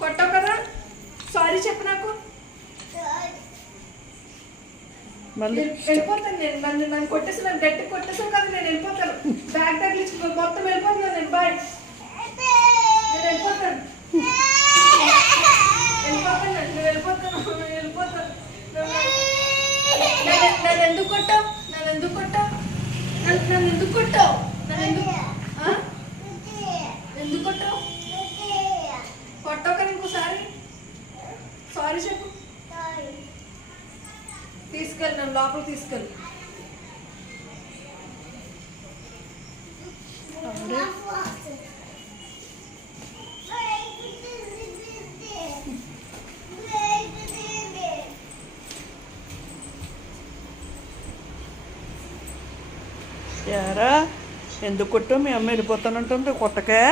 కొట్టావు కదా, సారీ చెప్పు నాకు. మళ్ళీ వెళ్ళిపోతాను నేను. నన్ను కొట్టేసి, నన్ను గట్టి కొట్టేసావు కదా, నేను వెళ్ళిపోతాను. బ్యాగ్ తగిలించి మొత్తం వెళ్ళిపోతున్నాను నేను. బాయ్, నేను వెళ్ళిపోతాను. వెళ్ళిపోతాను. నన్ను ఎందుకు కొట్టావు? నన్ను ఎందుకు కొట్టావు? ఎందుకు కొట్టావు? ఎందుకు కొట్టావు? కొట్టావు కదా ఇంకోసారి. సారీ చెప్పు. తీసుకెళ్ళి నన్ను లోపలికి తీసుకెళ్ళి. యారా ఎందుకు కొట్టావు? మీ అమ్మ వెళ్ళిపోతానంటుంది కొట్టకే.